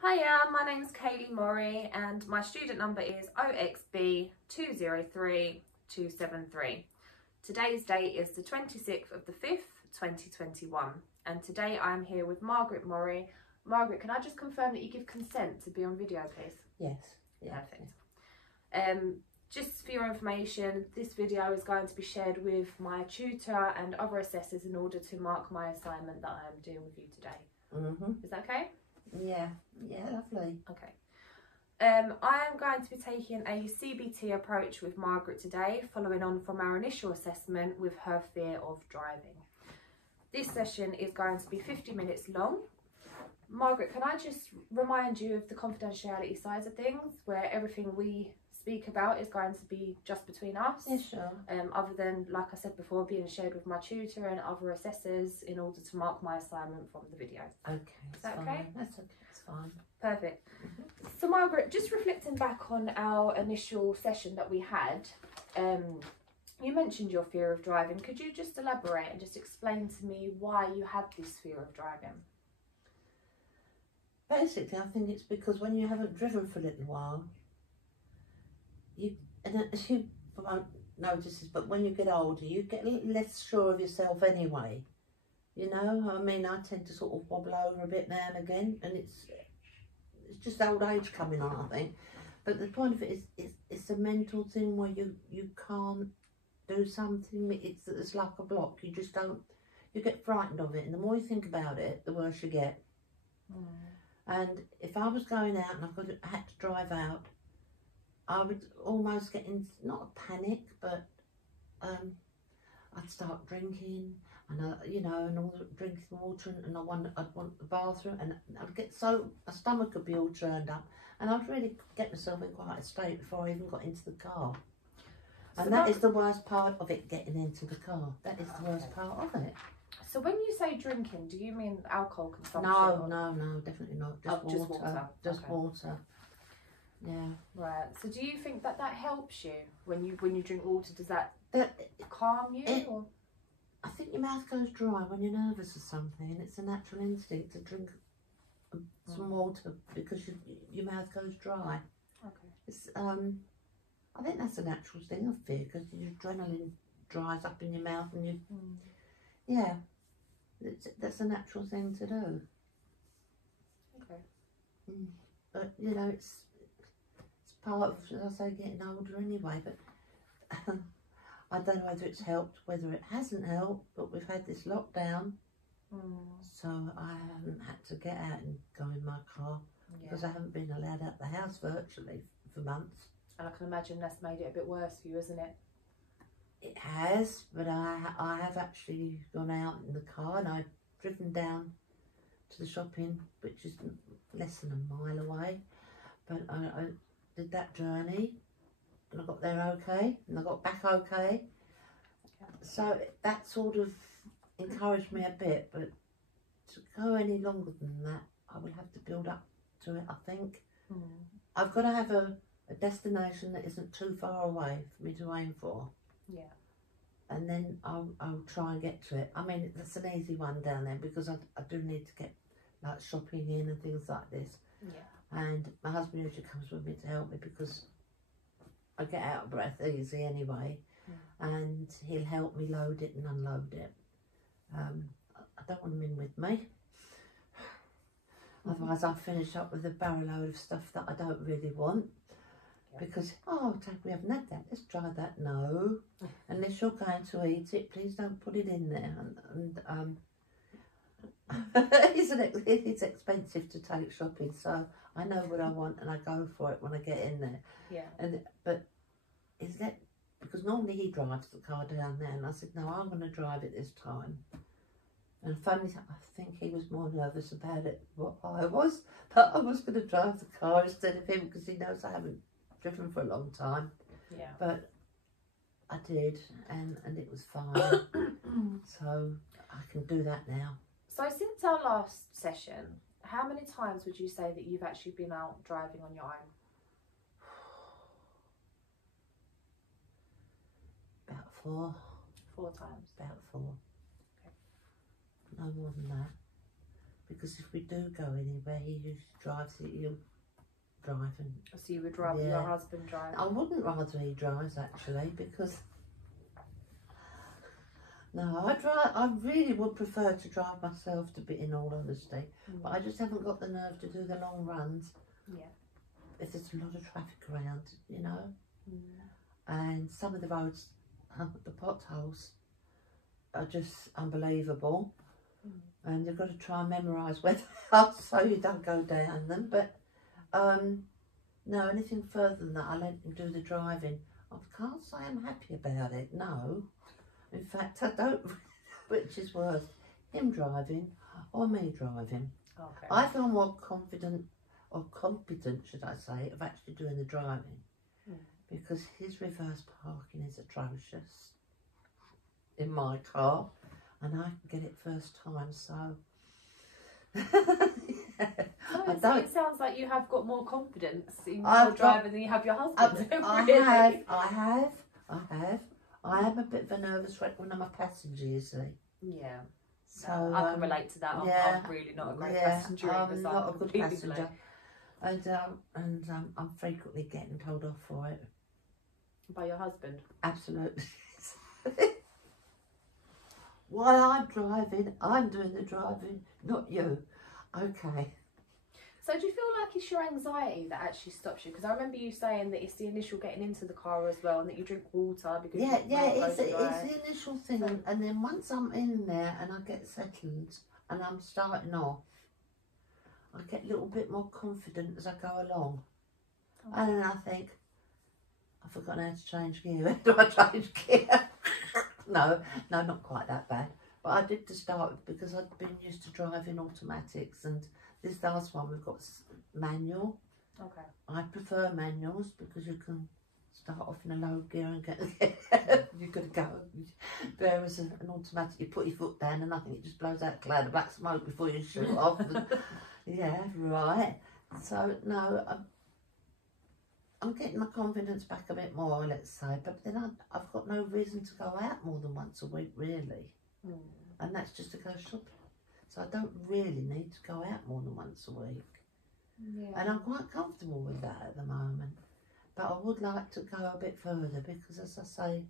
Hiya, my name's Kayleigh Morrey and my student number is OXB203273. Today's date is the 26th of the 5th, 2021, and today I'm here with Margaret Morrey. Margaret, can I just confirm that you give consent to be on video, please? Yes. Perfect. Just for your information, this video is going to be shared with my tutor and other assessors in order to mark my assignment that I am doing with you today. Is that okay? Yeah, lovely. Okay. I am going to be taking a CBT approach with Margaret today, following on from our initial assessment with her fear of driving. This session is going to be 50 minutes long. Margaret, can I just remind you of the confidentiality sides of things, where everything we speak about is going to be just between us? Yeah, sure. Other than, like I said before, being shared with my tutor and other assessors in order to mark my assignment from the video. Okay. Is that okay? That's okay, it's fine. Perfect. So Margaret, just reflecting back on our initial session that we had, you mentioned your fear of driving. Could you just elaborate and just explain to me why you had this fear of driving? Basically, I think it's because when you haven't driven for a little while, you won't notice this, but when you get older, you get a little less sure of yourself anyway. You know, I mean, I tend to sort of wobble over a bit now and again, and it's just old age coming on, I think. But the point of it is it's a mental thing where you can't do something. It's like a block. You just don't. You get frightened of it, and the more you think about it, the worse you get. And if I was going out and I had to drive out, I would almost get into, not a panic, but I'd start drinking, and and all the drinking water, and I'd want the bathroom, and I'd get so, my stomach would be all churned up, and I'd really get myself in quite a state before I even got into the car. And so that is the worst part of it, getting into the car. That is the worst part of it. So when you say drinking, do you mean alcohol consumption? No, definitely not. Just water. Just water. Yeah. Right. So do you think that helps you when you drink water? Does that calm you? Or? I think your mouth goes dry when you're nervous or something, and it's a natural instinct to drink some water because your mouth goes dry. Okay. It's I think that's a natural thing of fear, because your adrenaline dries up in your mouth, and you yeah, that's a natural thing to do. Okay. But you know, it's part of, as I say, getting older anyway. But I don't know whether it's helped, whether it hasn't helped. But we've had this lockdown, so I haven't had to get out and go in my car because I haven't been allowed out the house virtually for months. And I can imagine that's made it a bit worse for you, isn't it? It has, but I have actually gone out in the car, and I've driven down to the shopping, which is less than a mile away. But I did that journey, and I got there okay, and I got back okay. So that sort of encouraged me a bit, but to go any longer than that, I will have to build up to it, I think. I've got to have a destination that isn't too far away for me to aim for. Yeah. And then I'll try and get to it. I mean, that's an easy one down there, because I do need to get like shopping in and things like this. Yeah. And my husband usually comes with me to help me, because I get out of breath easy anyway. And he'll help me load it and unload it. I don't want him in with me. Otherwise I'll finish up with a barrel load of stuff that I don't really want. Because, oh, Dad, we haven't had that, let's try that. No, unless you're going to eat it, please don't put it in there. Isn't it? It's expensive to take shopping, so I know what I want and I go for it when I get in there. Yeah. But is that, because normally he drives the car down there, and I said, no, I'm going to drive it this time. And funny, I think he was more nervous about it than what I was, but I was going to drive the car instead of him, because he knows I haven't driven for a long time. Yeah. But I did, and it was fine. So I can do that now. So since our last session, how many times would you say that you've actually been out driving on your own? About 4. 4 times? About 4. Okay. No more than that. because if we do go anywhere, he usually drives it. He'll drive and. So you would rather your husband drive? I wouldn't rather he drives actually, because no, I really would prefer to drive myself, to be in all honesty, but I just haven't got the nerve to do the long runs. Yeah. If there's a lot of traffic around, you know, and some of the roads, the potholes are just unbelievable, and you've got to try and memorise where they are so you don't go down them. But no, anything further than that, I let him do the driving. I can't say I'm happy about it, no. In fact, I don't, which is worse, him driving or me driving. Okay. I feel more confident, or competent, should I say, of actually doing the driving, because his reverse parking is atrocious in my car, and I can get it first time, so... So it sounds like you have got more confidence in your driving than you have your husband. I am a bit of a nervous wreck when I'm a passenger, you see. Yeah. So I can relate to that. I'm really not a great passenger. I'm not a good passenger. And I'm frequently getting told off for it. By your husband? Absolutely. While I'm driving, I'm doing the driving, not you. Okay. So do you feel like it's your anxiety that actually stops you? Because I remember you saying that it's the initial getting into the car as well, and that you drink water because it's the initial thing, and then once I'm in there and I get settled and I'm starting off, I get a little bit more confident as I go along. And then I think, I've forgotten how to change gear. Where do I change gear? No, not quite that bad. But I did to start with, because I'd been used to driving automatics, and this last one we've got manual. Okay. I prefer manuals because you can start off in a low gear and get you could go. Whereas an automatic, you put your foot down and I think it just blows out a cloud of black smoke before you shoot off. Yeah, right. So no, I'm getting my confidence back a bit more, let's say. But then I've got no reason to go out more than once a week, really. And that's just to go shopping. So I don't really need to go out more than once a week. Yeah. And I'm quite comfortable with that at the moment. But I would like to go a bit further, because, as I say,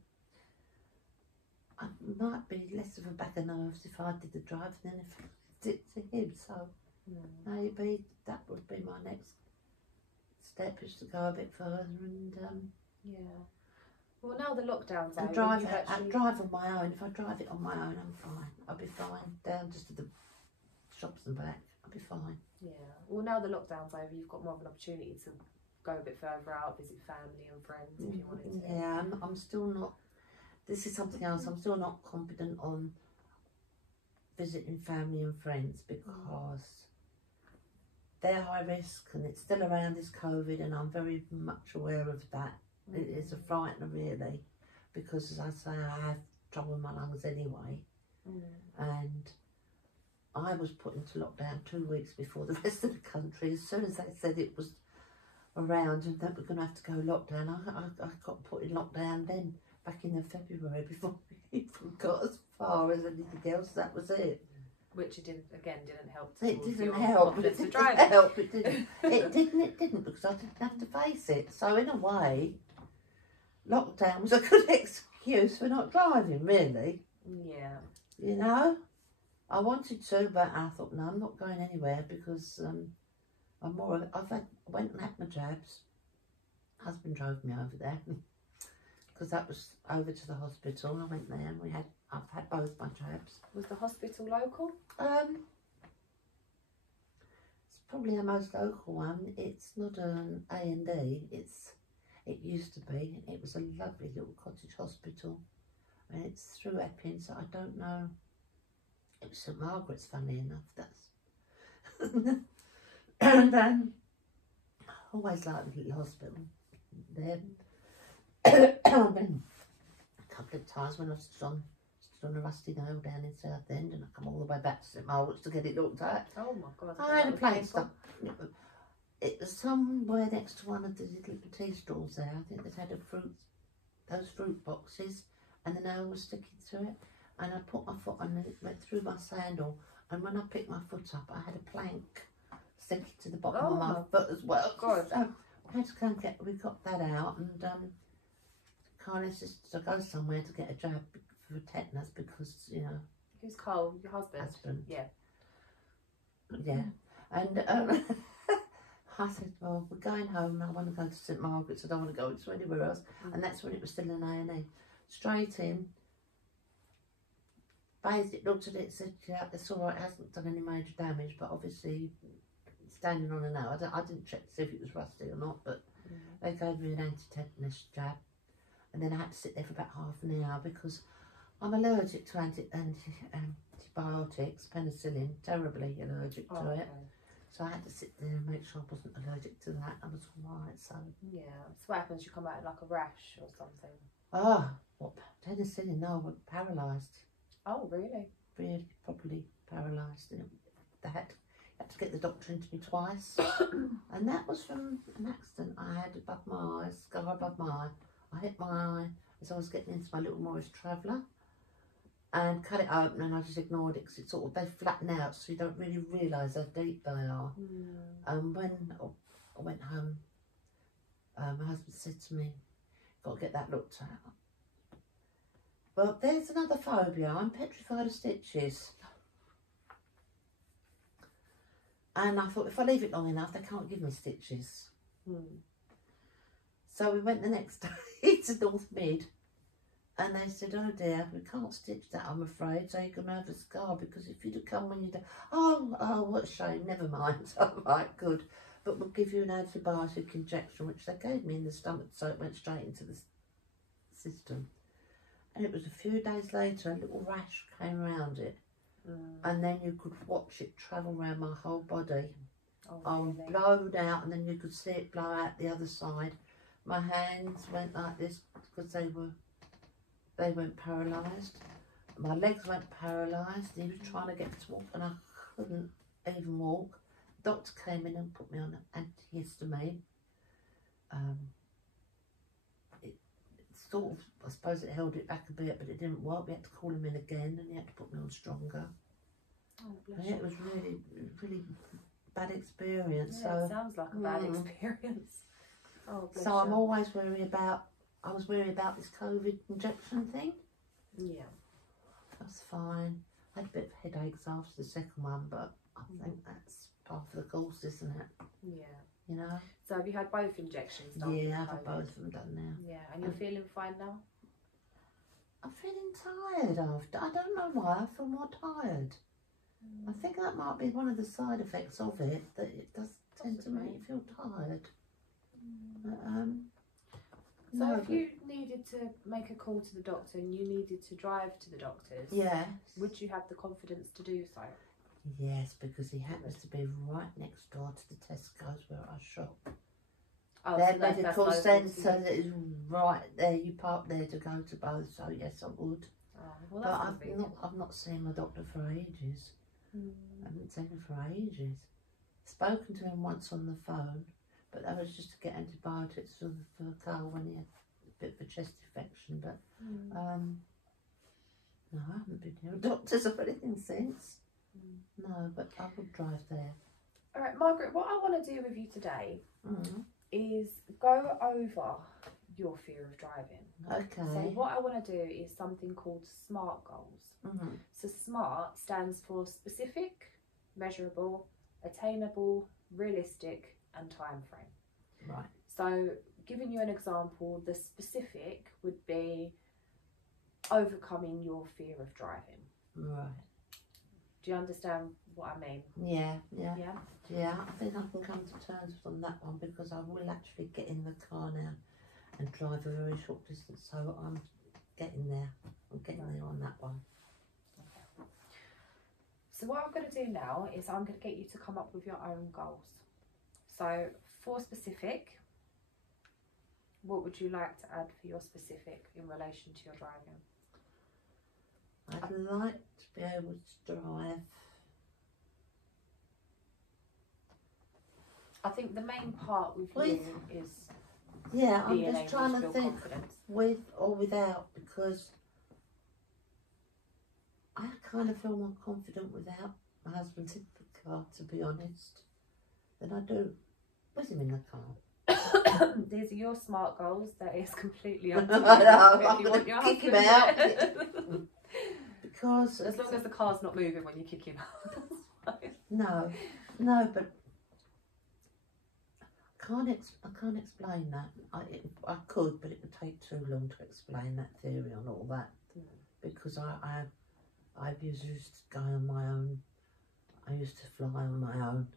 I might be less of a bag of nerves if I did the drive than if I did it to him. So maybe that would be my next step, is to go a bit further and yeah. Well, now the lockdown's over, I drive on my own. If I drive it on my own, I'm fine. I'll be fine. Down just to the shops and back, I'll be fine. Yeah. Well, now the lockdown's over, you've got more of an opportunity to go a bit further out, visit family and friends if you wanted to. Yeah, I'm still not. This is something else. I'm still not confident on visiting family and friends, because they're high risk, and it's still around this COVID, and I'm very much aware of that. It is a frightener, really, because, as I say, I have trouble in my lungs anyway, and I was put into lockdown 2 weeks before the rest of the country. As soon as they said it was around and that we're going to have to go lockdown, I got put in lockdown then, back in February, before we even got as far as anything else. That was it. Which it didn't help. It didn't help. It didn't help. It didn't, because I didn't have to face it. So in a way, lockdown was a good excuse for not driving, really. Yeah. You know, I wanted to, but I thought, no, I'm not going anywhere, because I'm more of, I went and had my jabs. Husband drove me over there, because that was over to the hospital. I went there and I've had both my jabs. Was the hospital local? It's probably the most local one. It's not an A&E. It used to be. It was a lovely little cottage hospital, and it's through Epping, so I don't know. It was St Margaret's, funny enough. That's and I always liked the little hospital there. I've been a couple of times when I stood on a rusty nail down in Southend, and I come all the way back to St Margaret's to get it looked at. Oh my God! I had a plane stop. It was somewhere next to one of the little tea stalls there. I think they'd had those fruit boxes, and the nail was sticking to it. And I put my foot on it, went through my sandal, and when I picked my foot up, I had a plank sticking to the bottom of Oh. my foot as well. God. So I had to go and we got that out, and Carl insisted to go somewhere to get a jab for tetanus because, you know. Who's Cole? Your husband? Husband. Yeah. Yeah. And I said, well, we're going home. I want to go to St Margaret's. I don't want to go to anywhere else. And that's when it was still an A&E. Straight in, bathed it, looked at it, said, yeah, it's all right. It hasn't done any major damage, but obviously standing on a nail. I didn't check to see if it was rusty or not, but they gave me an anti-tetanus jab. And then I had to sit there for about half an hour because I'm allergic to antibiotics, penicillin, terribly allergic to it. So I had to sit there and make sure I wasn't allergic to that. I was all right, so. Yeah, so what happens? You come out like a rash or something? Oh, what, penicillin? No, we're paralysed. Oh, really? Really, properly paralysed. They had to get the doctor into me twice. And that was from an accident I had above my eye, scar above my eye. I hit my eye as I was getting into my little Morris Traveller and cut it open, and I just ignored it because it's sort of, they flatten out so you don't really realise how deep they are. And when I went home, my husband said to me, got to get that looked at. Well, there's another phobia. I'm petrified of stitches. And I thought, if I leave it long enough, they can't give me stitches. So we went the next day to North Mid, and they said, oh dear, we can't stitch that, I'm afraid, so you can have a scar, because if you'd have come when you do, oh, what a shame, never mind. So I'm like, good, but we'll give you an antibiotic injection, which they gave me in the stomach, so it went straight into the system. And it was a few days later, a little rash came around it, and then you could watch it travel around my whole body. Oh, really? Blown out, and then you could see it blow out the other side. My hands went like this because they went paralysed. My legs went paralysed. He was trying to get me to walk, and I couldn't even walk. The doctor came in and put me on antihistamine. It sort of, I suppose it held it back a bit, but it didn't work. We had to call him in again, and he had to put me on stronger. Oh, bless And it was really, really bad experience. Yeah, so it sounds like a bad experience. Oh, bless so you. I'm always wary about. I was wary about this COVID injection thing. Yeah. That's fine. I had a bit of headaches after the second one, but I think that's part of the course, isn't it? Yeah. You know? So have you had both injections done? Yeah, I've had both of them done now. Yeah, and you're feeling fine now? I'm feeling tired after. I don't know why, I feel more tired. I think that might be one of the side effects of it, that it does tend to make you feel tired. So no, if you needed to make a call to the doctor and you needed to drive to the doctor's, yes. would you have the confidence to do so? Yes, because he happens to be right next door to the Tesco's where I shop. Oh, Their so that's medical local centre is right there. You park there to go to both. So yes, I would. Oh, well, But that's I've not seen my doctor for ages. I haven't seen him for ages. Spoken to him once on the phone, but that was just to get antibiotics for Carl when he had a bit of a chest infection. But no, I haven't been to a doctor's or anything since. No, but I would drive there. All right, Margaret, what I want to do with you today is go over your fear of driving. Okay. So what I want to do is something called SMART goals. So SMART stands for specific, measurable, attainable, realistic and time frame. Right. So giving you an example, the specific would be overcoming your fear of driving. Right. Do you understand what I mean? Yeah. Yeah? I think I can come to terms on that one because I will actually get in the car now and drive a very short distance. So I'm getting there. I'm getting there on that one. Okay. So what I'm going to do now is I'm going to get you to come up with your own goals. So for specific, what would you like to add for your specific in relation to your driving? I'd like to be able to drive. I think the main part with you is Yeah, I'm being just able trying to feel think confident. with or without, because I kind of feel more confident without my husband's in the car, to be honest, than I do with him in the car. These are your smart goals. That is completely up to you. I know, If I'm you going want to your kick him husband out. there. Because As long as the car's not moving when you kick him out, that's fine. no, but I can't explain that. I could, but it would take too long to explain that theory on all that. Because I used to go on my own. I used to fly on my own,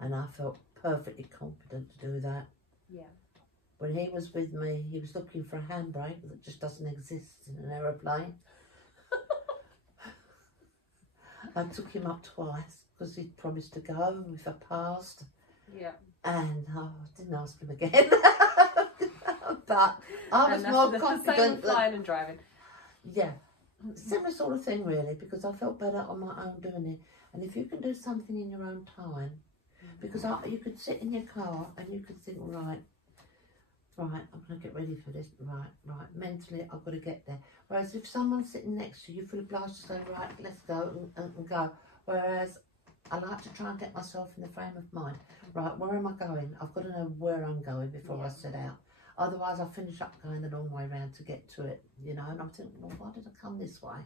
and I felt perfectly confident to do that. Yeah. When he was with me, he was looking for a handbrake that just doesn't exist in an aeroplane. I took him up twice because he'd promised to go if I passed. Yeah. And I didn't ask him again. But I was more confident. Same with flying and driving. Yeah. Similar sort of thing, really, because I felt better on my own doing it. And if you can do something in your own time, because you could sit in your car and you could think, right, I'm going to get ready for this, right, mentally I've got to get there. Whereas if someone's sitting next to you, you feel obliged to say, right, let's go and go. Whereas I like to try and get myself in the frame of mind. Right, where am I going? I've got to know where I'm going before I set out. Otherwise, I'll finish up going the long way round to get to it, you know. And I'm thinking, well, why did I come this way?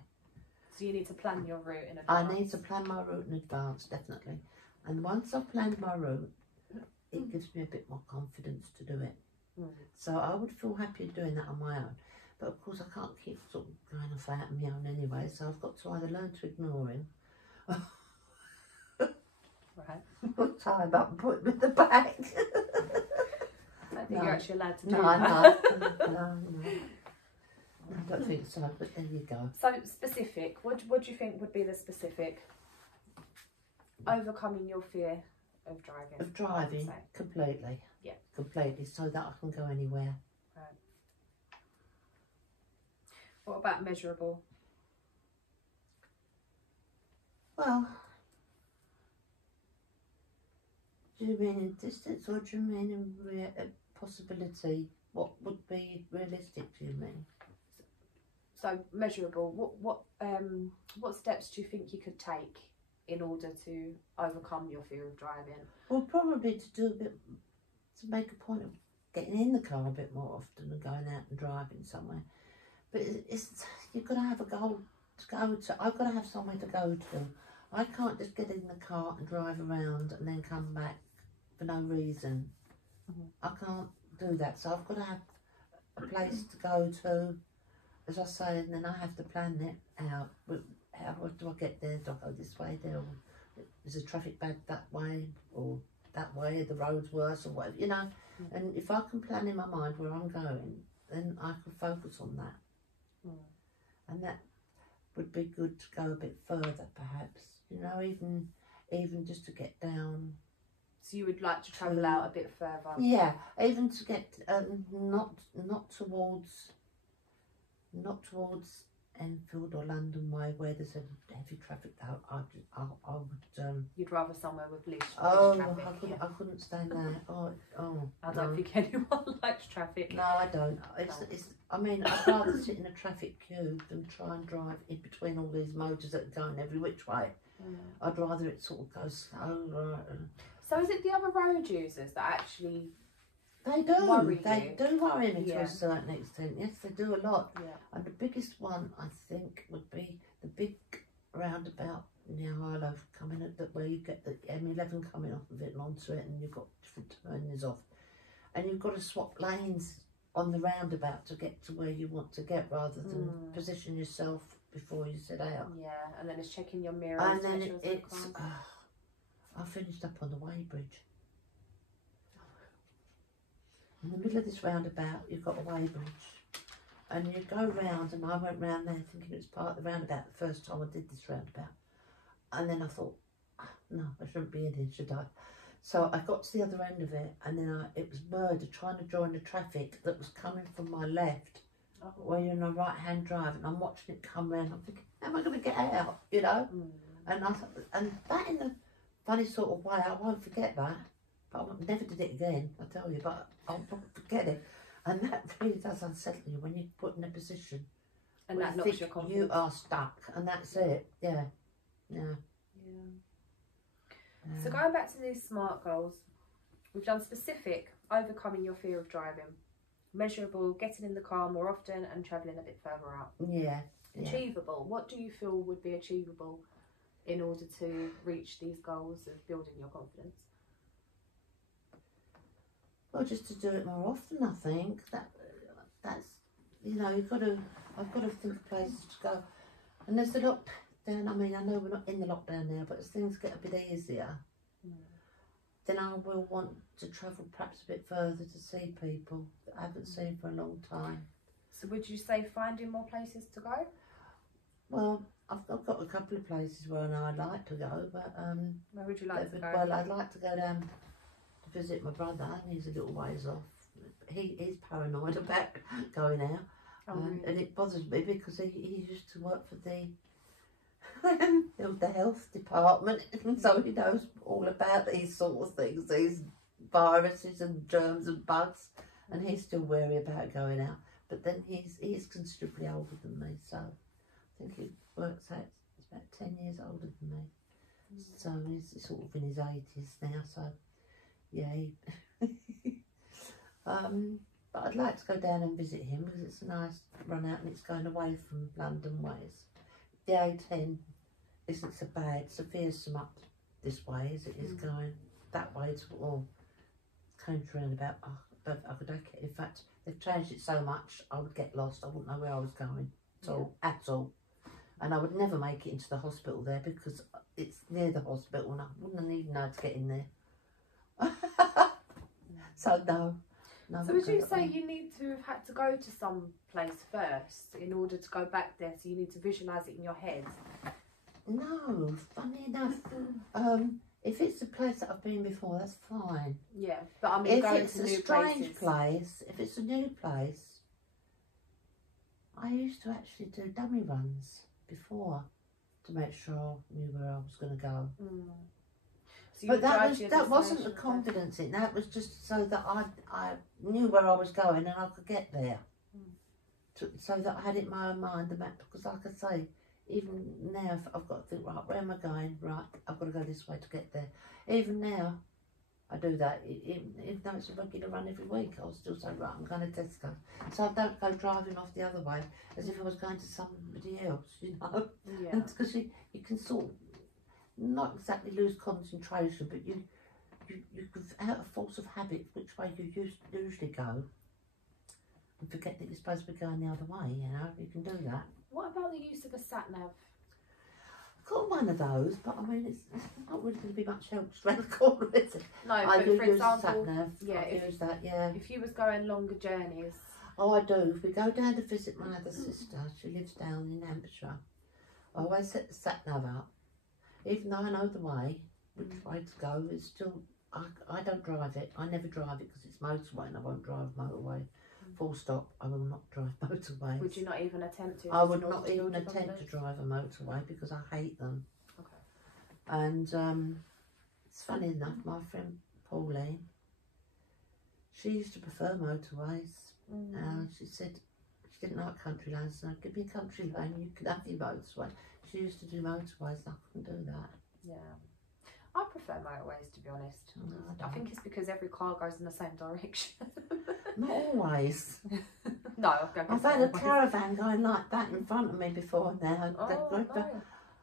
So you need to plan your route in advance. I need to plan my route in advance, definitely. And once I've planned my route, it gives me a bit more confidence to do it. So I would feel happier doing that on my own. But of course, I can't keep sort of going off out on my own anyway. So I've got to either learn to ignore him. Right. Tie him up and put him in the back. I don't think you're actually allowed to do that. No, I don't think so, but there you go. So specific, what do you think would be the specific? Overcoming your fear of driving. Of driving, completely. Yeah. Completely, so that I can go anywhere. Right. What about measurable? Well, do you mean in distance or do you mean in possibility? What would be realistic, do you mean? So measurable, what steps do you think you could take in order to overcome your fear of driving? Well, probably to do a bit, to make a point of getting in the car a bit more often and going out and driving somewhere. But you've got to have a goal to go to. I've got to have somewhere to go to. I can't just get in the car and drive around and then come back for no reason. I can't do that. So I've got to have a place to go to, as I say, and then I have to plan it out. How do I get there? Do I go this way there? Or is the traffic bad that way? Or that way, the road's worse or whatever, you know? And if I can plan in my mind where I'm going, then I can focus on that. And that would be good to go a bit further, perhaps. You know, even just to get down. So you would like to travel out a bit further? Yeah, even to get not towards Enfield or London way where there's a heavy traffic. I would. You'd rather somewhere with least traffic. traffic. I couldn't stand that. I don't think anyone likes traffic. No, I don't. I mean, I'd rather sit in a traffic queue than try and drive in between all these motors that are going every which way. I'd rather it sort of goes slow. So is it the other road users that actually They do worry me to a certain extent. Yes, they do a lot. Yeah. And the biggest one, I think, would be the big roundabout near Harlow coming at where you get the M11 coming off of it and onto it, and you've got different turnings off. And you've got to swap lanes on the roundabout to get to where you want to get, rather than position yourself before you set out. Yeah, and then it's checking your mirrors. And then I finished up on the weighbridge. In the middle of this roundabout, you've got a weighbridge, and you go round, and I went round there thinking it was part of the roundabout the first time I did this roundabout, and then I thought, no, I shouldn't be in here, should I? So I got to the other end of it, and then it was murder trying to join the traffic that was coming from my left, where you're in a right-hand drive, and I'm watching it come round. I'm thinking, how am I going to get out? You know, and that in a funny sort of way, I won't forget that. But I never did it again, I tell you, but I'll forget it. And that really does unsettle you when you're put in a position. And that knocks your confidence. You are stuck, and that's it. Yeah. So going back to these SMART goals, we've done specific, overcoming your fear of driving. Measurable, getting in the car more often and travelling a bit further out. Yeah. Achievable. What do you feel would be achievable in order to reach these goals of building your confidence? Well, just to do it more often, I think. That's, you know, I've got to think of places to go. And there's the lockdown. I mean, I know we're not in the lockdown now, but as things get a bit easier, then I will want to travel perhaps a bit further to see people that I haven't seen for a long time. So would you say finding more places to go? Well, I've got a couple of places where I know I'd like to go, but where would you like to go? Well, I'd like to go down to visit my brother, and he's a little ways off. He's paranoid about going out, and it bothers me because he used to work for the health department, so he knows all about these sort of things, these viruses and germs and bugs, and he's still wary about going out. But then he's considerably older than me, so I think he works out he's about 10 years older than me. So he's sort of in his 80s now, so yeah. But I'd like to go down and visit him because it's a nice run out and it's going away from London ways. The A10 isn't so bad. Sophia's so much this way as it is going that way to all country round about. I could take it. In fact, they've changed it so much I would get lost. I wouldn't know where I was going at all. And I would never make it into the hospital there because it's near the hospital and I wouldn't even know to get in there. So no. So would you say you need to have had to go to some place first in order to go back there, so you need to visualise it in your head? No, funny enough, if it's a place that I've been before, that's fine. Yeah, but I mean, if going it's to a new strange place, if it's a new place, I used to actually do dummy runs before to make sure I knew where I was going to go. So but that wasn't the confidence in that. Was just so that I knew where I was going and I could get there. So that I had it in my own mind, the map. Because like I say, even now if I've got to think, right, where am I going? Right, I've got to go this way to get there. Even now, I do that. Even though it's a regular run every week, I'll still say, right, I'm going to Tesco. So I don't go driving off the other way as if I was going to somebody else, you know. Yeah. Because you can sort of not exactly lose concentration, but you out of force of habit, which way you usually go, and forget that you're supposed to be going the other way. You know, you can do that. What about the use of a sat nav? I've got one of those, but I mean, it's not really going to be much help just around the corner, is it? No, I but do for use example, sat nav. yeah, if you was going longer journeys. Oh, I do. If we go down to visit my other sister, she lives down in Hampshire. I always set the sat nav up. Even though I know the way, which way to go, it's still, I don't drive it. I never drive it because it's motorway and I won't drive motorway. Full stop, I will not drive motorways. Would you not even attempt to? I would not even attempt to drive a motorway because I hate them. Okay. And it's funny enough, my friend Pauline, she used to prefer motorways. She said she didn't like country lanes, so give me a country lane, you can have your motorway. She used to do motorways, I couldn't do that. Yeah. I prefer motorways, to be honest. No, I think it's because every car goes in the same direction. Not always. No, I've had a caravan going like that in front of me before now. No.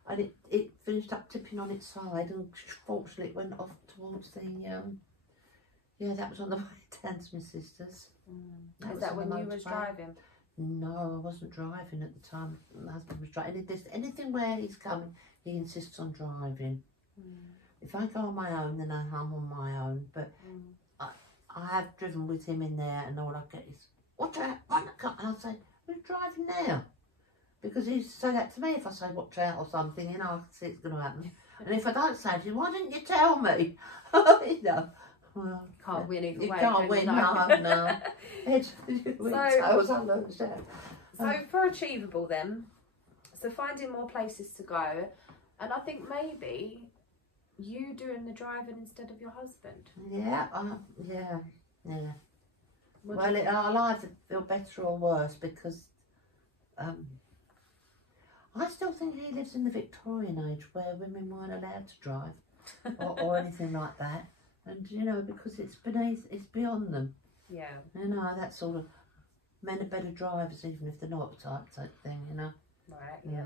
And it finished up tipping on its side and fortunately it went off towards the, that was on the way down to my sister's. Is that when you was driving? No, I wasn't driving at the time. My husband was driving. Anything where he's coming, he insists on driving. If I go on my own, then I'm on my own. But I have driven with him in there, and all I get is, watch out, and I'll say, who's driving now? Because he used to say that to me if I say watch out or something, you know, I can see it's going to happen. And if I don't say to him, why didn't you tell me? You know. Well, can't win either way. You can't win, no. So for achievable then, so finding more places to go, and I think maybe you doing the driving instead of your husband. Yeah. Well, I'll either feel better or worse because I still think he lives in the Victorian age where women weren't allowed to drive. or anything like that. And you know, because it's beyond them. Yeah. You know, that sort of men are better drivers even if they're not type thing, you know. Right, yeah.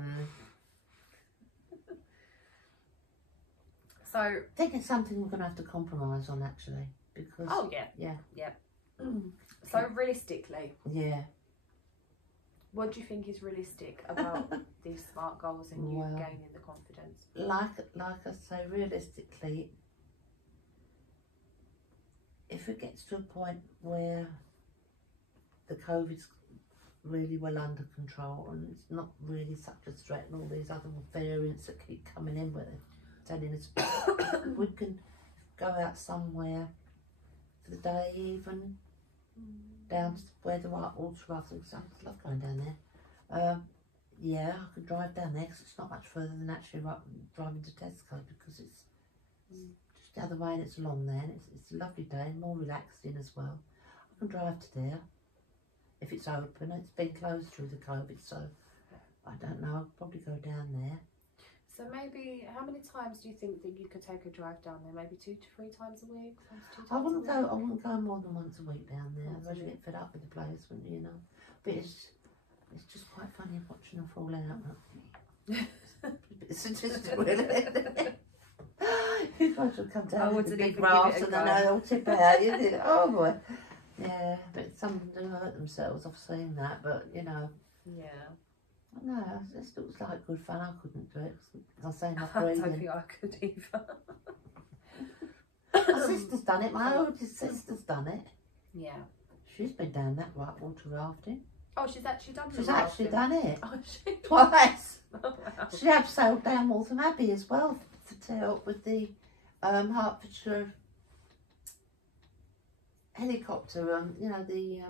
So I think it's something we're going to have to compromise on, actually, because... Oh, yeah. So realistically... Yeah. What do you think is realistic about these SMART goals and you gaining the confidence? Like I say, realistically, if it gets to a point where the COVID's really well under control and it's not really such a threat and all these other variants that keep coming in with it, telling us we can go out somewhere for the day, even down to where the right water rafting, because I love going down there. Yeah, I could drive down there because it's not much further than actually driving to Tesco, because it's just the other way and it's along there, and it's a lovely day and more relaxing as well. I can drive to there if it's open. It's been closed through the COVID, so I don't know, I'll probably go down there. So maybe, how many times do you think that you could take a drive down there? Maybe 2 to 3 times a week? I wouldn't go more than once a week down there. Otherwise you get fed up with the place, wouldn't you know? But it's just quite funny watching them fall out. It's sadistic, really. You guys will come down with the big grass and then they'll tip out. You think, oh boy. Yeah, but some of them do hurt themselves. I've seen that, but you know. Yeah. No, it just looks like good fun. I couldn't do it. I say enough I breathing. don't think I could either. My sister's done it. My oldest sister's done it. Yeah. She's been down that whitewater rafting. Oh, she's actually done it. She's actually done it. Oh, she? Twice. Oh, wow. She abseiled down Waltham Abbey as well to help with the Hertfordshire helicopter. You know, the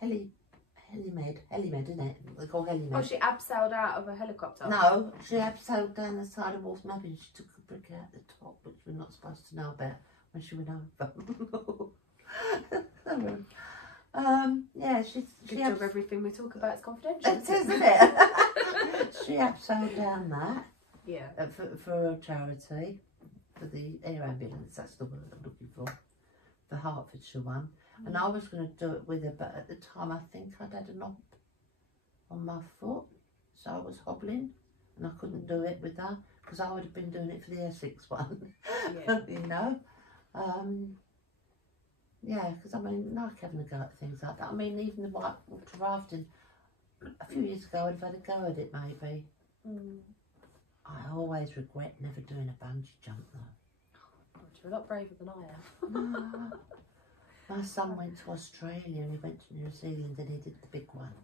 helimed, isn't it? They call helimed. Oh, she abseiled out of a helicopter? No, she abseiled down the side of Waltham Abbey and she took a brick out the top, which we're not supposed to know about when she went over. Yeah, she job, everything we talk about is confidential. It is, isn't it? She abseiled down that. Yeah. For a charity, for the air ambulance, that's the word I'm looking for, the Hertfordshire one. And I was going to do it with her, but at the time I think I'd had a knock on my foot, so I was hobbling and I couldn't do it with her, because I would have been doing it for the Essex one. Yeah. You know. Yeah, because I mean, like having a go at things like that. I mean, even the whitewater rafting, a few years ago I'd have had a go at it maybe. I always regret never doing a bungee jump though. God, you're a lot braver than I am. My son went to Australia and he went to New Zealand and he did the big one.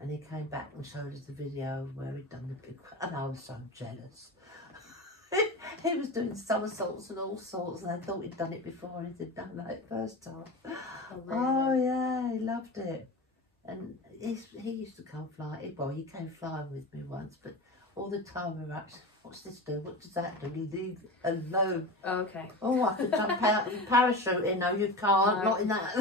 And he came back and showed us the video where he'd done the big one. And I was so jealous. He was doing somersaults and all sorts, and I thought he'd done it before and he'd done that first time. Oh, really? Oh yeah, he loved it. And he used to come fly. Well, he came flying with me once, but all the time we were actually, what's this do? What does that do? Leave alone. Oh, okay. Oh, I could jump out and parachute. No, you can't. No. Not in that.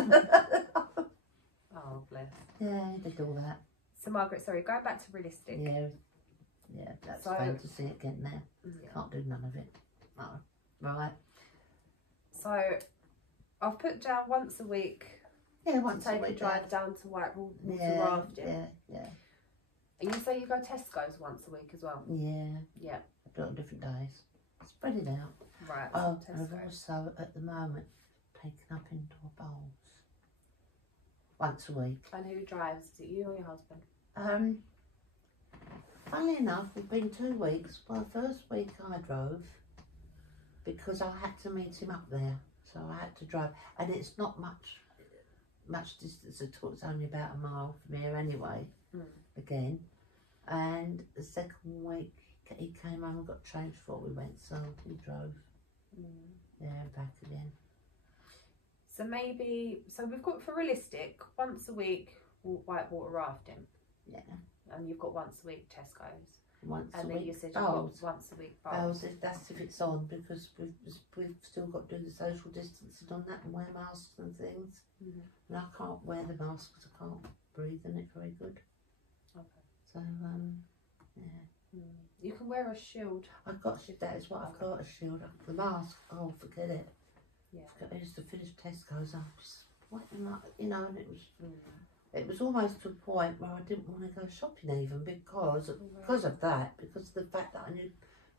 Oh, bless. Yeah, he did all that. So, Margaret, sorry, going back to realistic. Yeah, that's So- fantasy again now. Yeah. Can't do none of it. No. Right. So, I've put down once a week. Yeah, once to take a week. a drive down to Whitewater Yeah, rafting. yeah. And you say you go Tesco's once a week as well? Yeah. Yeah. I do it on different days. Spread it out. Right. Oh, so and I've Tesco's. also, at the moment, taken up indoor bowls. Once a week. And who drives? Is it you or your husband? Funnily enough, we've been 2 weeks. Well, the first week I drove because I had to meet him up there. So I had to drive. And it's not much distance at all. It's only about a mile from here anyway, again. And the second week he came home and got changed before we went, so he drove there and back again. So maybe, so we've got for realistic, once a week whitewater rafting. Yeah. And you've got once a week Tesco's. Once And a then week. you said you've bowls. got once a week bowls. Bowls, that's if it's on, because we've still got to do the social distancing on that and wear masks and things. And I can't wear the mask because I can't breathe in it very good. Okay. So, yeah. You can wear a shield. I've got, that is what I've got, a shield. The mask, oh, forget it. Yeah. I used to finish Tesco's, I just, what am I, you know, and it was almost to a point where I didn't want to go shopping even because of that, because of the fact that I knew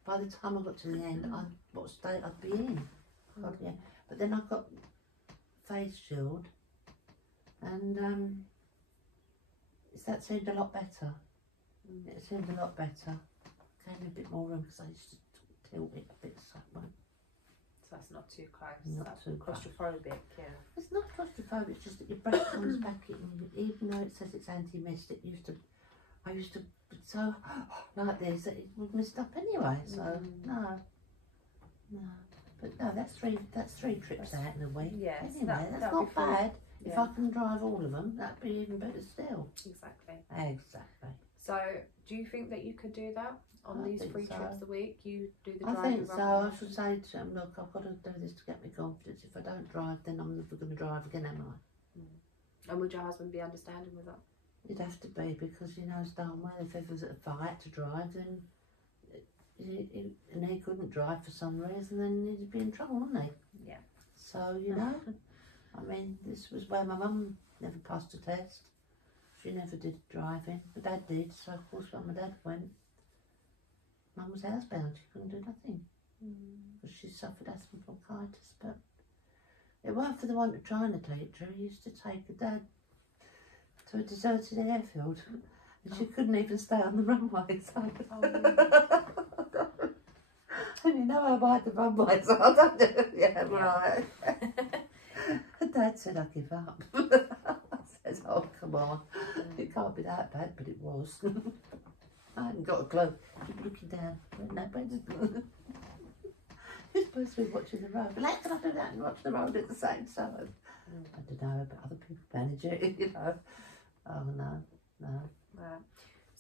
by the time I got to the end, what state I'd be in. God, yeah. But then I got face shield, and that seemed a lot better. It seemed a lot better. Gave me a bit more room because I used to tilt it a bit so much. So that's not too close. Not that's too close. claustrophobic, yeah. It's not claustrophobic, it's just that your breath comes back in, even though it says it's anti-mist, I used to be so like this that it would mist up anyway, so no. But no, that's three trips out in a week. Yes, anyway, that's not bad. Yeah. If I can drive all of them, that'd be even better still. Exactly. So, do you think that you could do that on these 3 trips a week? You do the I driving? think so. I should say to them, look, I've got to do this to get me confidence. If I don't drive, then I'm never going to drive again, am I? And would your husband be understanding with that? You'd have to be, because he knows darn well if ever was a fight to drive, then he couldn't drive for some reason, then he'd be in trouble, wouldn't he? Yeah. So, you know, I mean, this was where my mum never passed a test. She never did driving, but Dad did, so of course when my dad went, Mum was housebound, she couldn't do nothing. Because she suffered asthma bronchitis, but it weren't for the want of trying to teach her. He used to take her dad to a deserted airfield, and she couldn't even stay on the runway, so... And you know how wide the runways are, don't you? Yeah, right. Dad said, I give up. I said, oh, come on. It can't be that bad, but it was. I hadn't got a clue. Keep looking down. You're supposed to be watching the road. But how can I do that and watch the road at the same time? I don't know, but other people manage it, you know. Oh, no. Right.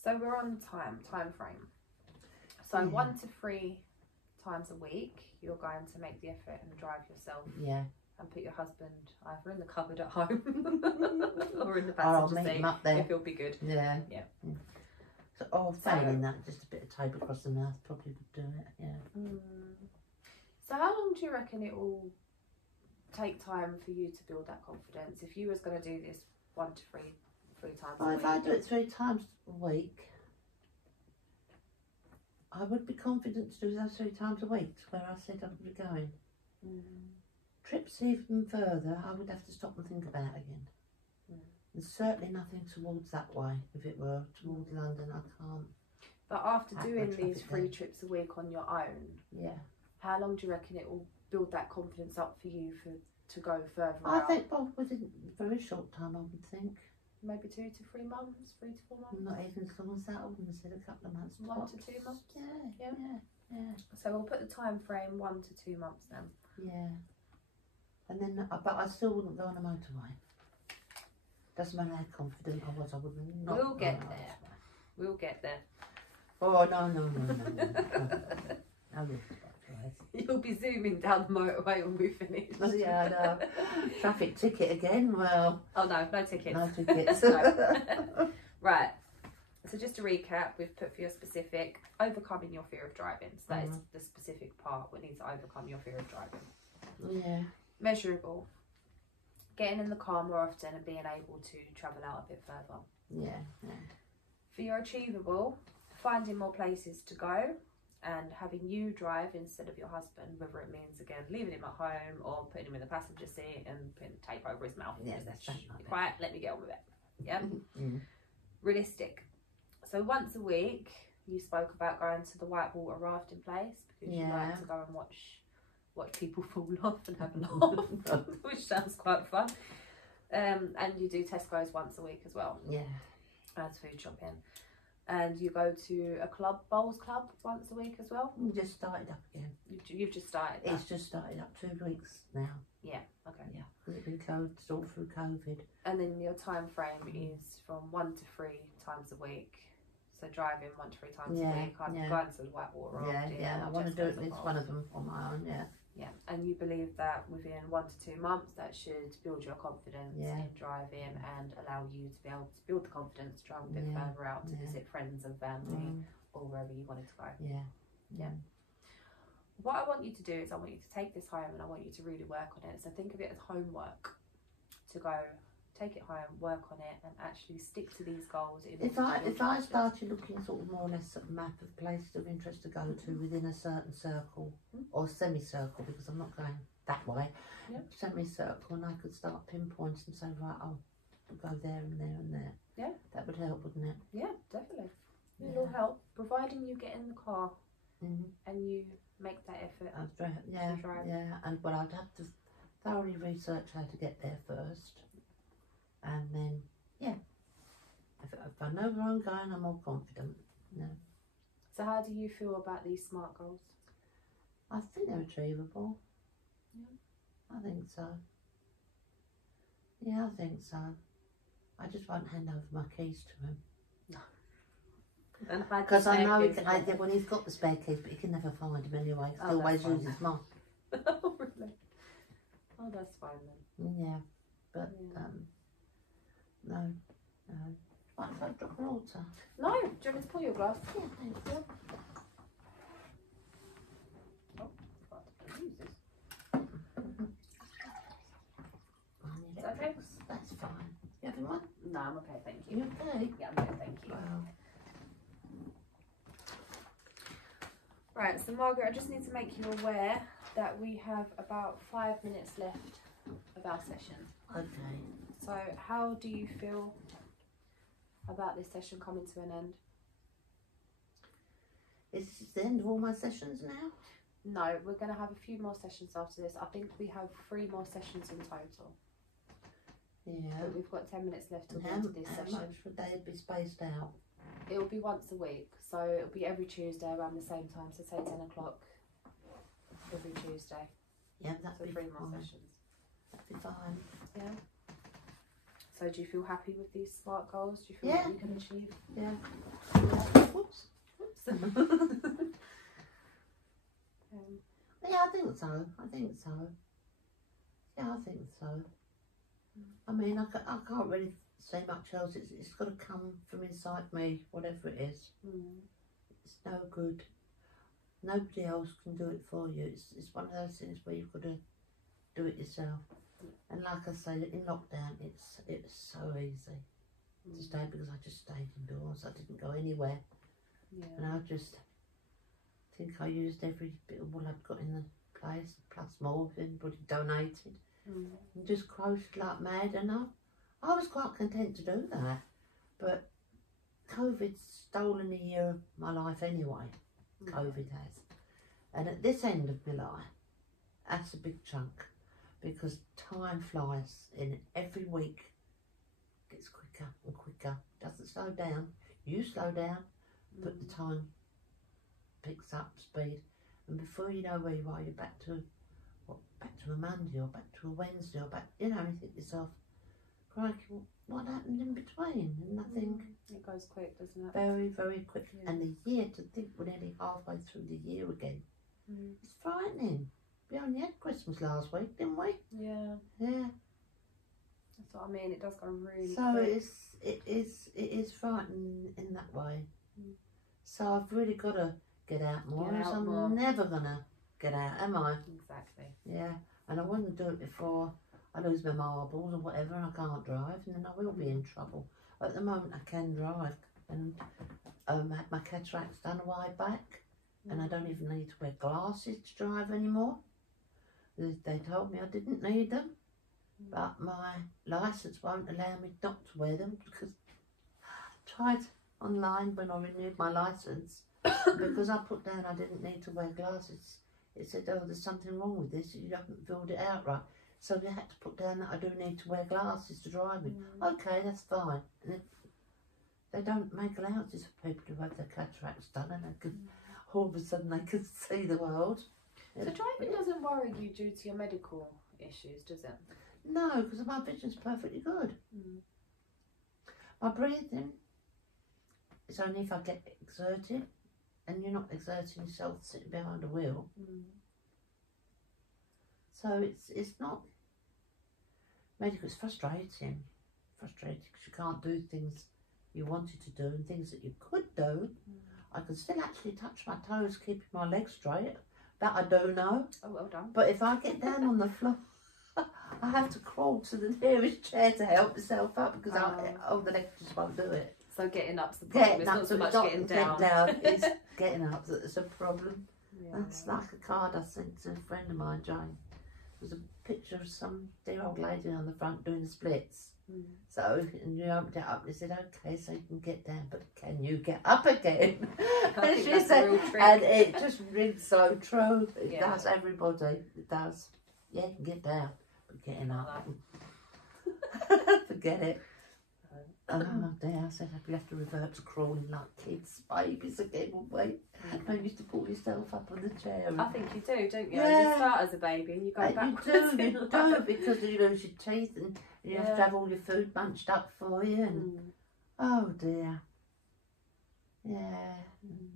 So we're on time frame. So 1 to 3 times a week, you're going to make the effort and drive yourself. Yeah. And put your husband either in the cupboard at home or in the passenger seat, up there. if he'll be good. Yeah. So, failing that, just a bit of tape across the mouth probably would do it, yeah. So how long do you reckon it will take time for you to build that confidence? If you was going to do this 1 to 3 times a week? If I do it 3 times a week, I would be confident to do those 3 times a week, to where I said I would be going. Trips even further, I would have to stop and think about again. And certainly nothing towards that way. If it were towards London, I can't. But after doing these 3 trips a week on your own, how long do you reckon it will build that confidence up for you to go further out? I think, well, within a very short time, I would think. Maybe 2 to 3 months, 3 to 4 months? Not even as long as that, I wouldn't have said a couple of months. 1 to 2 months? Yeah. So we'll put the time frame 1 to 2 months then. Yeah. And then, but I still wouldn't go on a motorway. Doesn't matter how confident I was, I would not. We'll get there. We'll get there. Oh, no. You'll be zooming down the motorway when we finish. Yeah, I know. Traffic ticket again, well... Oh no, no tickets. No tickets. No. Right. So just to recap, we've put for your specific, overcoming your fear of driving. So that is the specific part. We need to overcome your fear of driving. Yeah. Measurable. Getting in the car more often and being able to travel out a bit further. Yeah. For your achievable, finding more places to go and having you drive instead of your husband, whether it means, again, leaving him at home or putting him in the passenger seat and putting tape over his mouth. Yeah, that's quiet, let me get on with it. Yeah. Realistic. So once a week, you spoke about going to the whitewater rafting place because you like to go and watch people fall off and have a laugh, which sounds quite fun. And you do Tesco's once a week as well. Yeah. As food shopping. And you go to a bowls club once a week as well? We just started up again. You've just started that? It's just started up 2 weeks now. Yeah, okay. Yeah, because it's been closed all through COVID. And then your time frame is from 1 to 3 times a week. So driving 1 to 3 times a week. I'm going to the whitewater rafting. Yeah, I want to do at least one of them on my own, yeah. Yeah, and you believe that within 1 to 2 months that should build your confidence in driving and allow you to be able to build the confidence to travel a bit further out to visit friends and family or wherever you wanted to go. Yeah. Yeah. What I want you to do is I want you to take this home and I want you to really work on it. So think of it as homework to go take it home, work on it, and actually stick to these goals. If I started looking sort of more or less at a map of places of interest to go to within a certain circle or semicircle, because I'm not going that way, semicircle, and I could start pinpointing and say, right, I'll go there and there and there. Yeah. That would help, wouldn't it? Yeah, definitely. It'll help, providing you get in the car and you make that effort. Yeah, and well, I'd have to thoroughly research how to get there first, and then if I know where I'm going, I'm more confident. So how do you feel about these SMART goals? I think they're achievable. I think so. Yeah, I think so. I just won't hand over my keys to him. No. Because I know when he's got the spare keys, but he can never find them anyway. He always uses mine. Oh, really? Oh, that's fine then. Yeah, but no. What if I drop water? No, do you want me to pour your glass? Yeah, thank you. Oh, I've use this. Is that okay? That's fine. You having one? No, I'm okay, thank you. You okay? Yeah, I'm good, thank you. Wow. Right, so Margaret, I just need to make you aware that we have about 5 minutes left of our session. Okay. So how do you feel about this session coming to an end? Is this the end of all my sessions now? No, we're going to have a few more sessions after this. I think we have 3 more sessions in total. Yeah. But we've got 10 minutes left to go How to this session. much would they be spaced out? It will be once a week, so it'll be every Tuesday around the same time. So say 10 o'clock every Tuesday. Yeah, that'd be 3 more fine. sessions. That'd be fine. Yeah. So do you feel happy with these SMART goals? Do you feel like you can achieve? Yeah. Whoops. Yeah, I think so. I think so. Yeah, I think so. I mean, I can't really say much else. It's got to come from inside me, whatever it is. It's no good. Nobody else can do it for you. It's one of those things where you've got to do it yourself. And like I say, in lockdown, it was so easy to stay, because I just stayed indoors. I didn't go anywhere. Yeah. And I just think I used every bit of what I'd got in the place, plus more if anybody donated. And just crocheted like mad, and I was quite content to do that. But COVID's stolen a year of my life anyway. COVID has. And at this end of my life, that's a big chunk, because time flies in every week. Gets quicker and quicker. Doesn't slow down. You slow down, but the time picks up speed, and before you know where you are, you're back to a Monday or back to a Wednesday or back, you think to yourself, crikey, what happened in between? And nothing. It goes quick, doesn't it? Very, very quick. And the year, to think we're nearly halfway through the year again, it's frightening. We only had Christmas last week, didn't we? Yeah. Yeah. That's what I mean. It does go really so quick. it is frightening in that way. So I've really got to get out more. I'm never gonna get out, am I? Exactly. Yeah. And I wouldn't do it before I lose my marbles or whatever, and I can't drive, and then I will be in trouble. At the moment, I can drive, and I had my cataracts done a while back, and I don't even need to wear glasses to drive anymore. They told me I didn't need them, but my licence won't allow me not to wear them, because I tried online when I renewed my licence, because I put down I didn't need to wear glasses. It said, oh, there's something wrong with this, you haven't filled it out right. So they had to put down that I do need to wear glasses to drive with. Okay, that's fine. And they don't make allowances for people who have their cataracts done, and they can, all of a sudden they can see the world. So driving doesn't worry you due to your medical issues, does it? No, because my vision's perfectly good. My breathing, it's only if I get exerted, and you're not exerting yourself sitting behind a wheel. So it's not medical. It's frustrating because you can't do things you wanted to do, and things that you could do I can still actually touch my toes, keeping my legs straight. That I do know. Oh, well done. But if I get down on the floor, I have to crawl to the nearest chair to help myself up because the legs just won't do it. So getting up's the problem. It's not so much getting down. It's getting up that's a problem. Yeah. That's like a card I sent to a friend of mine, Jane. There's a picture of some dear old lady on the front doing the splits. So, and you opened it up and they said, okay, so you can get down, but can you get up again? I think that's a real trick. And it just rings so true. It does, everybody. It does. Yeah, you can get down, but getting up. Forget it. Oh dear, I said I'd have to revert to crawling like kids, babies again, wouldn't we? You used to pull yourself up on the chair. I think you do, don't you? Yeah. You start as a baby and you go backwards. You do, because you lose your teeth and you have to have all your food bunched up for you. And oh dear. Yeah,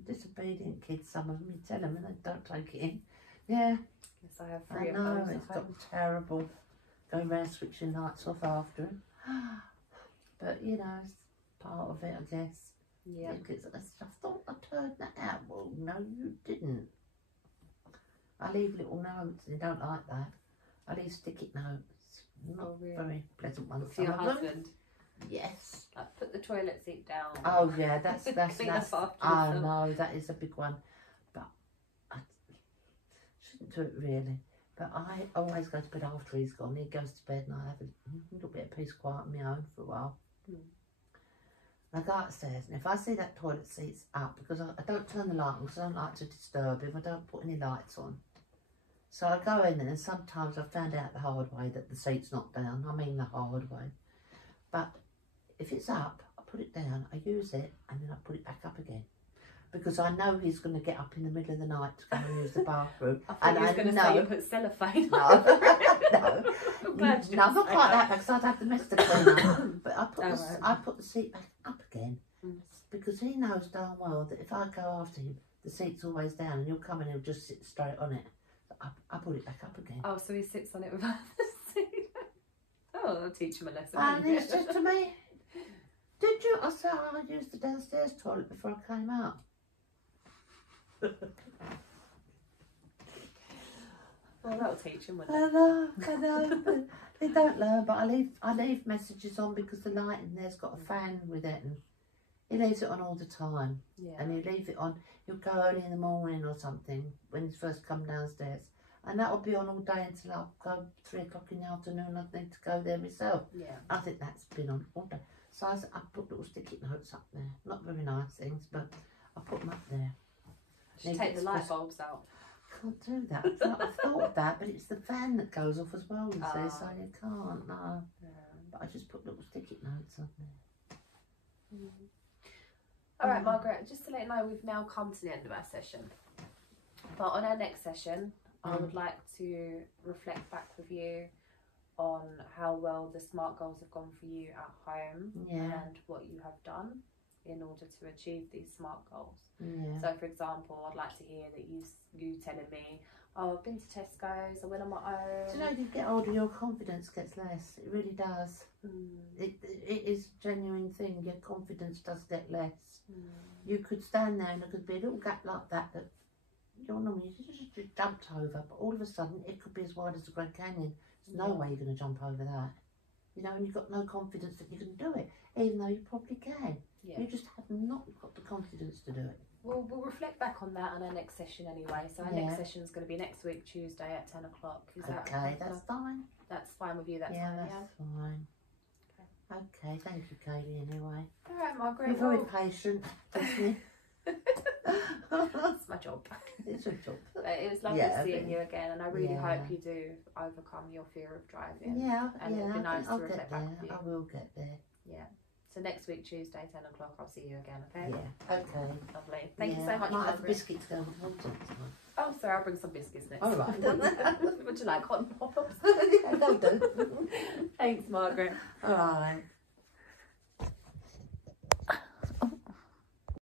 disobedient kids, some of them, you tell them and they don't take it in. Yeah. Yes, I have 3 of I know, those. it's got terrible. Going round switching lights off after them. But, you know, it's part of it, I guess. Yeah. Because I thought I turned that out. Well, no, you didn't. I leave little notes, and you don't like that. I leave sticky notes. Not very pleasant ones. For your husband? Yes. Like, put the toilet seat down. Oh, yeah, that's oh, no, that is a big one. But I shouldn't do it, really. But I always go to bed after he's gone. He goes to bed and I have a little bit of peace, quiet on my own for a while. I go upstairs and if I see that toilet seat's up, because I don't turn the light on because I don't like to disturb if I don't put any lights on. So I go in there and sometimes I've found out the hard way that the seat's not down. I mean the hard way. But if it's up, I put it down, I use it and then I put it back up again. Because I know he's going to get up in the middle of the night to go and use the bathroom. I thought you was going to say you put cellophane on. No, not like that because I'd have the mess to clean up. But I put the seat back up again because he knows darn well that if I go after him, the seat's always down and he'll come and he'll just sit straight on it. So I put it back up again. Oh, so he sits on it without the seat. Oh, I'll teach him a lesson. And he said to me, did you? I said, I used the downstairs toilet before I came out. Well, that'll teach him, won't it? I know, but they don't learn. But I leave messages on because the light in there's got a fan with it, and he leaves it on all the time. Yeah. And he'll leave it on. He'll go early in the morning or something when he's first come downstairs, and that will be on all day until I'll go 3 o'clock in the afternoon. I need to go there myself. Yeah. I think that's been on all day. So I put little sticky notes up there. Not very nice things, but I put them up there. You take the light bulbs out. I can't do that. I've thought of that, but it's the fan that goes off as well, you see, so you can't, no. Yeah. But I just put little sticky notes on there. All right, Margaret, just to let you know, we've now come to the end of our session. But on our next session, I would like to reflect back with you on how well the SMART goals have gone for you at home and what you have done in order to achieve these SMART goals. Yeah. So, for example, I'd like to hear that you telling me, oh, I've been to Tesco's, I went on my own. Do you know, as you get older, your confidence gets less. It really does. It is a genuine thing. Your confidence does get less. You could stand there and there could be a little gap like that you normally just jumped over, but all of a sudden it could be as wide as the Grand Canyon. There's no way you're going to jump over that. You know, and you've got no confidence that you can do it, even though you probably can. Yeah. You just have not got the confidence to do it. We'll reflect back on that on our next session anyway. So our next session is going to be next week, Tuesday at 10 o'clock. Is that okay? That's fine. That's fine with you, that's fine, that's fine. Okay, thank you, Kayleigh, anyway. All right, Margaret. You're very patient, isn't That's my job. It's your job. But it was lovely seeing you again, and I really hope you do overcome your fear of driving. And it'd be nice to reflect back with you. I will get there. Yeah. So next week, Tuesday, 10 o'clock, I'll see you again, okay? Yeah, okay. Lovely. Thank you so much, I might have Margaret. biscuits going on tonight. Oh, sorry, I'll bring some biscuits next. All right. Would you like hot pops? Yeah, they'll do. Thanks, Margaret. All right.